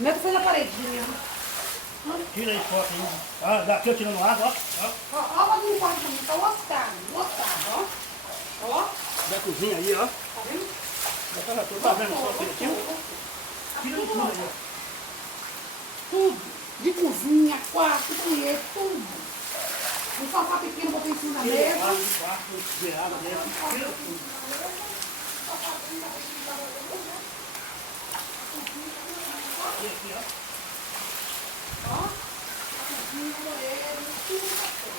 Meta foi na parede, Juliana. Tira aí foto aí. Ah, daqui eu tirando água, ó. Ó, ó, no quarto também, tá lotado, ó. Ó, Da cozinha aí, ó. tá vendo? Eu tô vendo só direitinho. Tira de tudo aí, ó. Tudo. De cozinha, quarto, banheiro, tudo. Um sofá pequeno botei em cima da Tira mesa. água, quarto, de água dentro. Tira tudo. Aqui, ó.